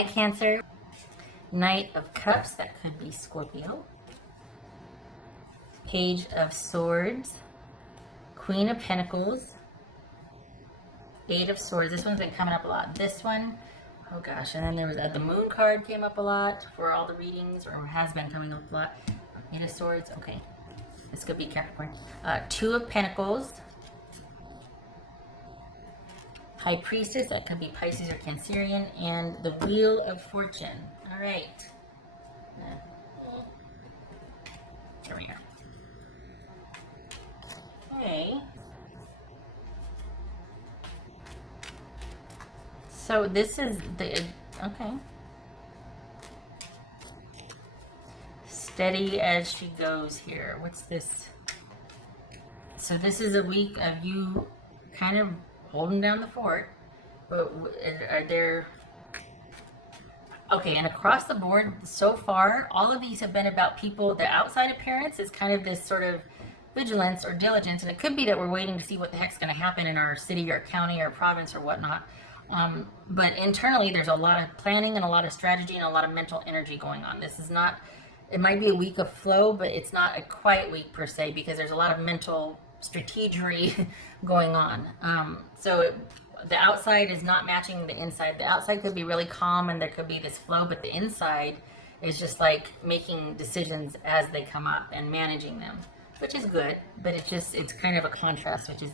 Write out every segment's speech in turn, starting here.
Hi, Cancer. Knight of Cups, that could be Scorpio. Page of Swords. Queen of Pentacles. Eight of Swords. This one's been coming up a lot. This one, oh gosh, and then there was the Moon card came up a lot for all the readings, or has been coming up a lot. Eight of Swords, okay. This could be Capricorn. Two of Pentacles. High Priestess, that could be Pisces or Cancerian, and the Wheel of Fortune. All right. Here we are. Okay. So this is the, okay. Steady as she goes here. What's this? So this is a week of you kind of holding down the fort, but are there, okay, and across the board so far, all of these have been about people, the outside appearance is kind of this sort of vigilance or diligence, and it could be that we're waiting to see what the heck's going to happen in our city or county or province or whatnot, but internally there's a lot of planning and a lot of strategy and a lot of mental energy going on. This is not, it might be a week of flow, but it's not a quiet week per se, because there's a lot of mental strategery going on. The outside is not matching the inside. The outside could be really calm and there could be this flow, but the inside is just like making decisions as they come up and managing them, which is good, but it's kind of a contrast, which is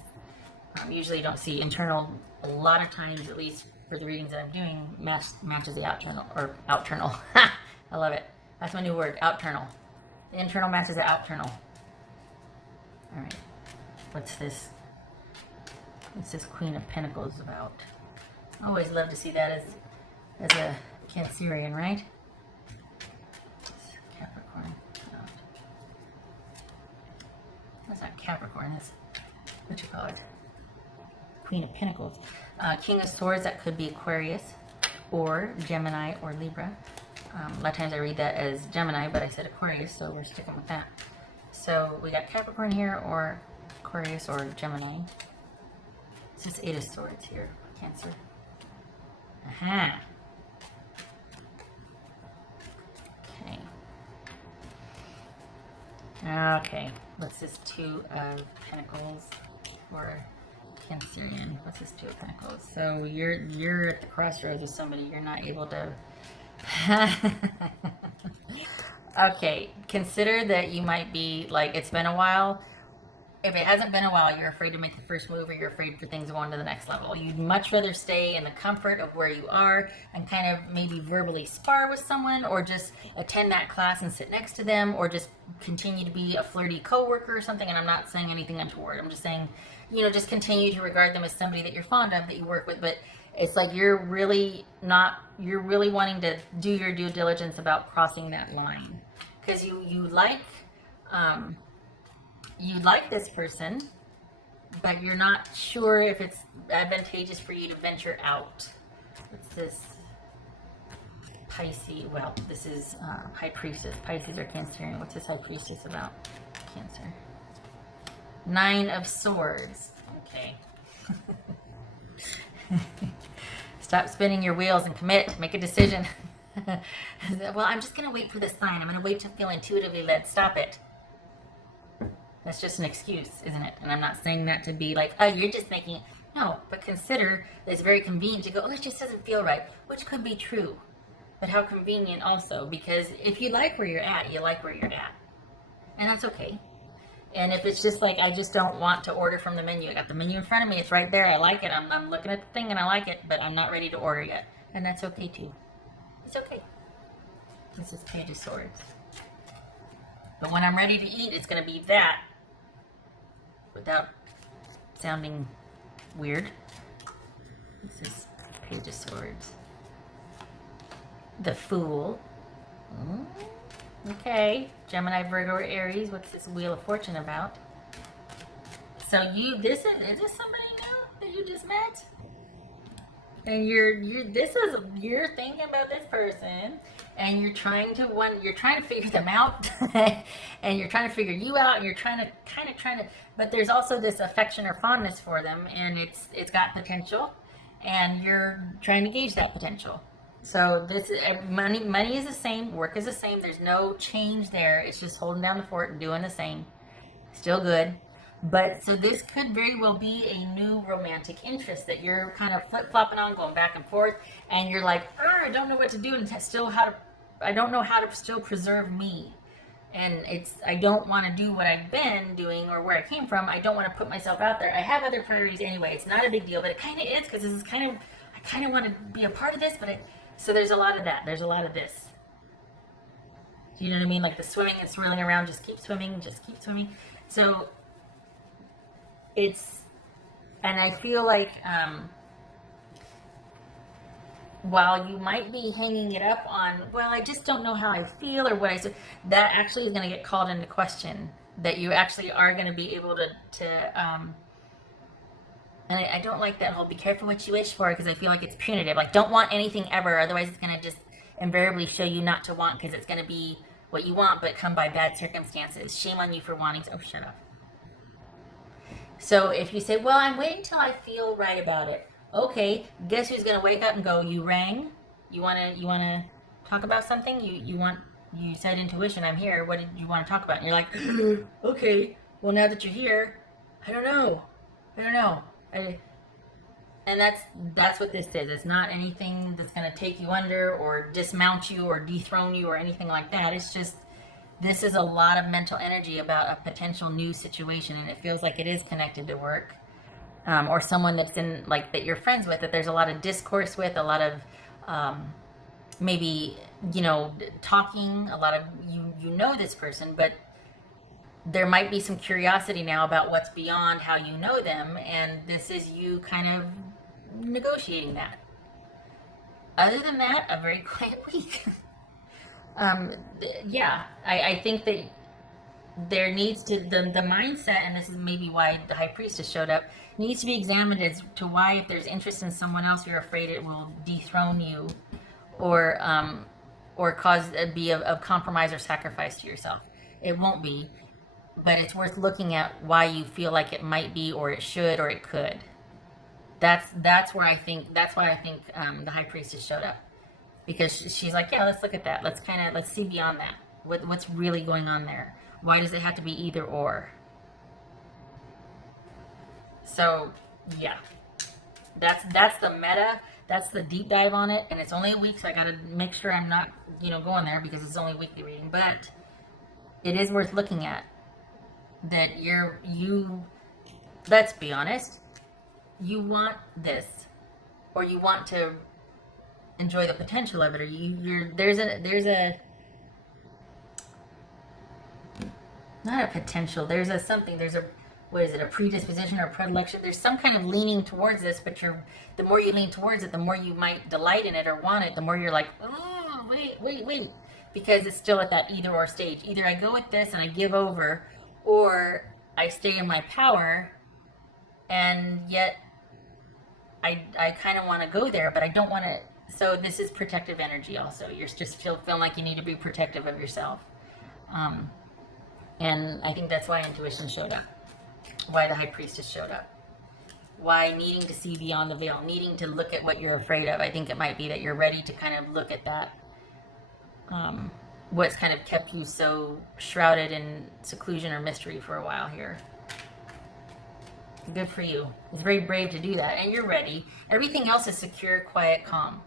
usually you don't see. Internal, a lot of times, at least for the readings that I'm doing, matches the outternal, or outternal. I love it. That's my new word, outternal. The internal matches the outternal. All right. What's this? What's this Queen of Pentacles about? I always love to see that as a Cancerian, right? Capricorn. No. That's not Capricorn. That's what you call it. Queen of Pentacles. King of Swords, that could be Aquarius or Gemini or Libra. A lot of times I read that as Gemini, but I said Aquarius, so we're sticking with that. So we got Capricorn here, or Aquarius, or Gemini. It's just Eight of Swords here, Cancer. Aha. Okay. Okay. What's this Two of Pentacles for Cancerian? What's this Two of Pentacles? So you're at the crossroads with somebody. You're not able to. Okay. Consider that you might be like, it's been a while. If it hasn't been a while, you're afraid to make the first move, or you're afraid for things going to the next level. You'd much rather stay in the comfort of where you are and kind of maybe verbally spar with someone, or just attend that class and sit next to them, or just continue to be a flirty coworker or something. And I'm not saying anything untoward. I'm just saying, just continue to regard them as somebody that you're fond of, that you work with. But it's like you're really wanting to do your due diligence about crossing that line, because you like this person, but you're not sure if it's advantageous for you to venture out. What's this? Pisces. Well, this is High Priestess. Pisces or Cancerian. What's this High Priestess about? Cancer. Nine of Swords. Okay. Stop spinning your wheels and commit. Make a decision. Well, I'm just going to wait for the sign. I'm going to wait to feel intuitively led. Stop it. That's just an excuse, isn't it? And I'm not saying that to be like, oh, you're just making it. No, but consider that it's very convenient to go, oh, it just doesn't feel right, which could be true. But how convenient also, because if you like where you're at, you like where you're at. And that's okay. And if it's just like, I just don't want to order from the menu. I got the menu in front of me. It's right there. I like it. I'm looking at the thing and I like it, but I'm not ready to order yet. And that's okay too. It's okay. This is Page of Swords. But when I'm ready to eat, it's going to be that. Without sounding weird. This is Page of Swords. The Fool. Okay. Gemini, Virgo, or Aries. What's this Wheel of Fortune about? So is this somebody new that you just met? And you're thinking about this person, and you're trying to figure them out, and you're trying to figure you out, and you're trying to, but there's also this affection or fondness for them, and it's got potential, and you're trying to gauge that potential. So this money is the same, work is the same. There's no change there. It's just holding down the fort and doing the same. Still good. But so this could very well be a new romantic interest that you're kind of flip flopping on, going back and forth, and you're like, I don't know what to do, and I don't know how to still preserve me. And I don't want to do what I've been doing or where I came from. I don't want to put myself out there. I have other priorities anyway. It's not a big deal, but it kind of is, because I kind of want to be a part of this, so there's a lot of that. There's a lot of this. You know what I mean? Like the swimming and swirling around, just keep swimming, just keep swimming. So and I feel like, while you might be hanging it up on, well, I just don't know how I feel or what I said, that actually is going to get called into question. That you actually are going to be able to and I don't like that whole be careful what you wish for, because I feel like it's punitive. Like, don't want anything ever, otherwise it's going to just invariably show you not to want, because it's going to be what you want, but come by bad circumstances. Shame on you for wanting. Oh, shut up. So if you say, well, I'm waiting till I feel right about it. Okay, guess who's going to wake up and go, you rang? You want to talk about something? You said intuition, I'm here. What did you want to talk about? And you're like, okay, well, now that you're here, I don't know. And that's what this is. It's not anything that's going to take you under or dismount you or dethrone you or anything like that. It's just, this is a lot of mental energy about a potential new situation, and it feels like it is connected to work, or someone that's in, like, that you're friends with, that there's a lot of discourse with, a lot of maybe, talking, a lot of, you know this person, but there might be some curiosity now about what's beyond how you know them, and this is you kind of negotiating that. Other than that, a very quiet week. I think that there needs to, the mindset, and this is maybe why the High Priestess showed up, needs to be examined as to why, if there's interest in someone else, you're afraid it will dethrone you or cause be of compromise or sacrifice to yourself. It won't be, but it's worth looking at why you feel like it might be, or it should, or it could. That's why I think the High Priestess showed up, because she's like, yeah, let's look at that. Let's see beyond that. What's really going on there? Why does it have to be either or? So yeah, that's the meta. That's the deep dive on it, and it's only a week, so I got to make sure I'm not going there, because it's only weekly reading. But it is worth looking at. That let's be honest, you want this, or you want to enjoy the potential of it, or there's a not a potential, there's a something, what is it, a predisposition or predilection? There's some kind of leaning towards this, but the more you lean towards it, the more you might delight in it or want it, the more you're like, oh, wait, because it's still at that either or stage. Either I go with this and I give over, or I stay in my power, and yet I kind of want to go there, but I don't want to. So this is protective energy also. You're just feeling like you need to be protective of yourself. And I think that's why intuition showed up. Why the High Priestess showed up. Why needing to see beyond the veil, needing to look at what you're afraid of. I think it might be that you're ready to kind of look at that. What's kind of kept you so shrouded in seclusion or mystery for a while here. Good for you. It's very brave to do that, and you're ready. Everything else is secure, quiet, calm.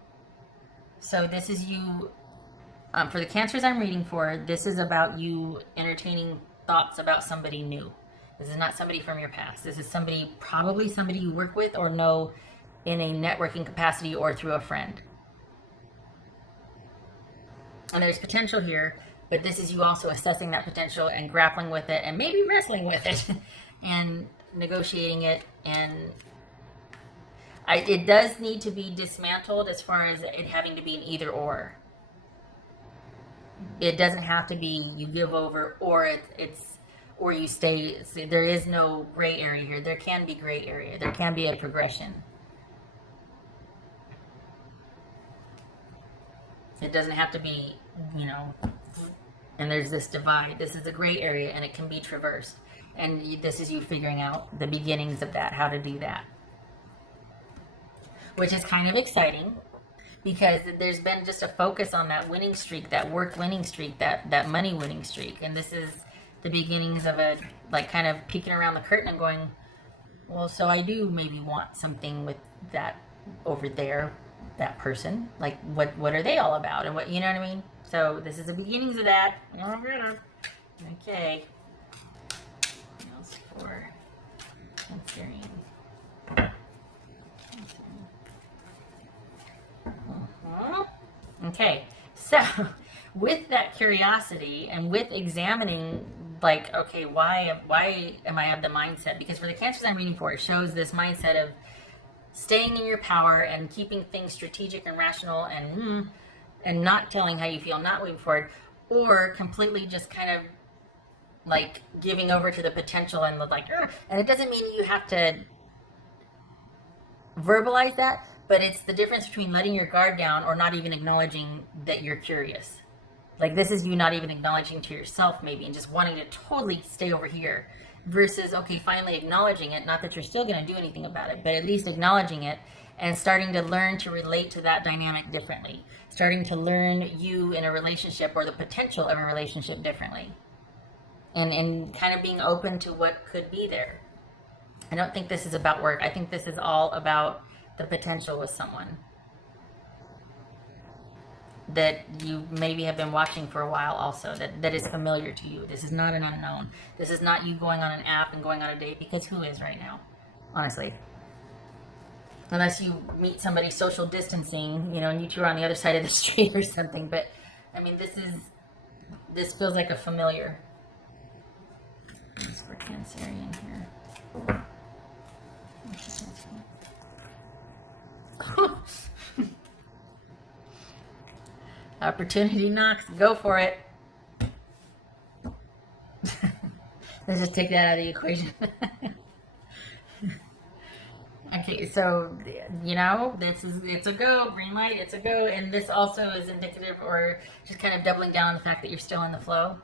So this is you, for the Cancers I'm reading for, this is about you entertaining thoughts about somebody new. This is not somebody from your past. This is probably somebody you work with or know in a networking capacity or through a friend. And there's potential here, but this is you also assessing that potential and grappling with it and maybe wrestling with it and negotiating it. And it does need to be dismantled as far as it having to be an either or. It doesn't have to be you give over or or you stay. See, there is no gray area here. There can be gray area. There can be a progression. It doesn't have to be, and there's this divide. This is a gray area, and it can be traversed. And this is you figuring out the beginnings of that, how to do that. Which is kind of exciting, because there's been just a focus on that winning streak, that work winning streak, that money winning streak. And this is the beginnings of a, like, kind of peeking around the curtain and going, well, so I do maybe want something with that over there, that person. Like, what are they all about? And what, you know what I mean? So this is the beginnings of that. Okay. What else for Cancerian? Okay, so with that curiosity and with examining, like, okay, why am I of the mindset? Because for the Cancers I'm reading for, it shows this mindset of staying in your power and keeping things strategic and rational, and not telling how you feel, not moving forward, or completely just kind of like giving over to the potential and the like. And it doesn't mean you have to verbalize that, but it's the difference between letting your guard down or not even acknowledging that you're curious. Like, this is you not even acknowledging to yourself maybe and just wanting to totally stay over here, versus, okay, finally acknowledging it. Not that you're still going to do anything about it, but at least acknowledging it and starting to learn to relate to that dynamic differently. Starting to learn you in a relationship or the potential of a relationship differently. And kind of being open to what could be there. I don't think this is about work. I think this is all about the potential with someone that you maybe have been watching for a while also, that is familiar to you. This is not an unknown. This is not you going on an app and going on a date, because who is right now? Honestly. Unless you meet somebody social distancing, you know, and you two are on the other side of the street or something. But, I mean, this feels like a familiar. This for Cancerian here. Opportunity knocks. Go for it. Let's just take that out of the equation. Okay, so, you know, it's a go. Green light, it's a go. And this also is indicative, or just kind of doubling down on the fact that you're still in the flow.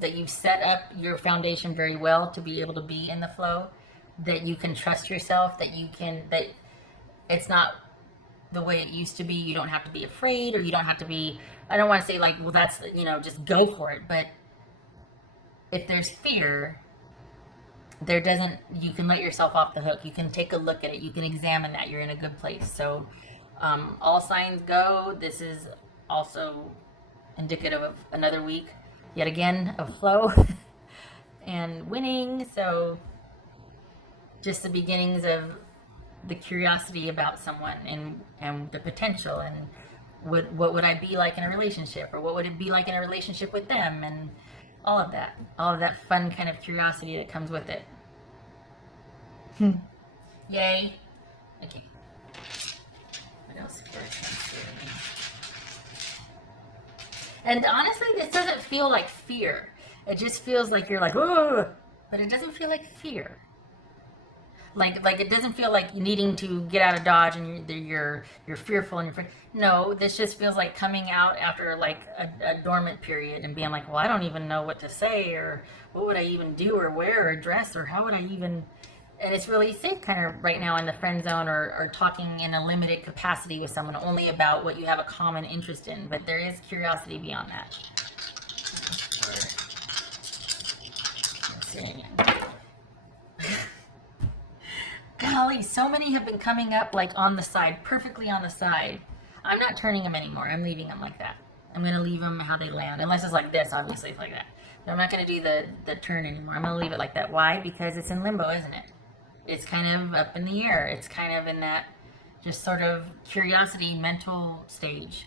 That you've set up your foundation very well to be able to be in the flow. That you can trust yourself. That it's not the way it used to be. You don't have to be afraid, or you don't have to be, I don't want to say like, well, that's, you know, just go for it. But if there's fear, you can let yourself off the hook. You can take a look at it. You can examine that. You're in a good place. So all signs go. This is also indicative of another week, yet again, of flow and winning. So just the beginnings of the curiosity about someone and the potential, and what would I be like in a relationship, or what would it be like in a relationship with them, and all of that fun kind of curiosity that comes with it. Yay. Okay. What else? And honestly, this doesn't feel like fear. It just feels like you're like, oh, but it doesn't feel like fear. Like it doesn't feel like needing to get out of Dodge and you're fearful and you're no, this just feels like coming out after like a dormant period and being like, well, I don't even know what to say, or what would I even do, or wear, or dress, or how would I even, and it's really safe kind of right now in the friend zone, or talking in a limited capacity with someone only about what you have a common interest in, but there is curiosity beyond that. Golly, so many have been coming up like on the side, perfectly on the side. I'm not turning them anymore. I'm leaving them like that. I'm going to leave them how they land. Unless it's like this, obviously it's like that. But I'm not going to do the turn anymore. I'm going to leave it like that. Why? Because it's in limbo, isn't it? It's kind of up in the air. It's kind of in that just sort of curiosity mental stage.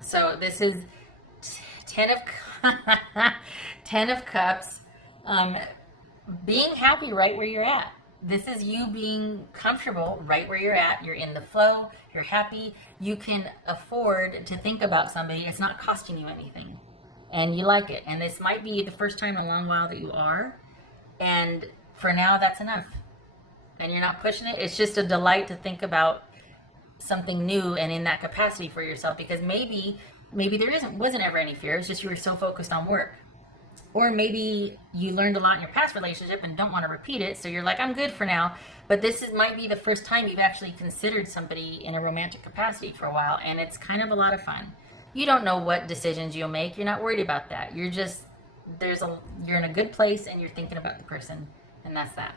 So this is 10 of Cups. Being happy right where you're at. This is you being comfortable right where you're at. You're in the flow. You're happy. You can afford to think about somebody. It's not costing you anything. And you like it. And this might be the first time in a long while that you are. And for now, that's enough. And you're not pushing it. It's just a delight to think about something new and in that capacity for yourself. Because maybe there wasn't ever any fear. It's just you were so focused on work. Or maybe you learned a lot in your past relationship and don't want to repeat it, so you're like, I'm good for now. But might be the first time you've actually considered somebody in a romantic capacity for a while, and it's kind of a lot of fun. You don't know what decisions you'll make. You're not worried about that. You're in a good place and you're thinking about the person, and that's that.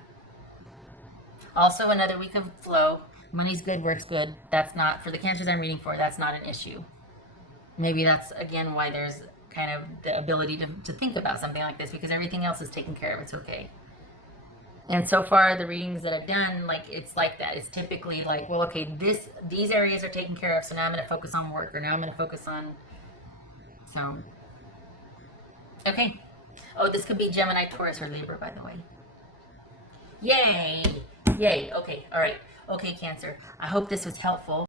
Also, another week of flow. Money's good, work's good. That's not, for the Cancers I'm reading for, that's not an issue. Maybe that's, again, why there's kind of the ability to think about something like this, because everything else is taken care of. It's okay. And so far, the readings that I've done, like, it's like that. It's typically like, well, okay, these areas are taken care of, so now I'm going to focus on work, or now I'm going to focus on, so, okay. Oh, this could be Gemini, Taurus, or Libra, by the way. Yay! Yay! Okay, all right. Okay, Cancer. I hope this was helpful.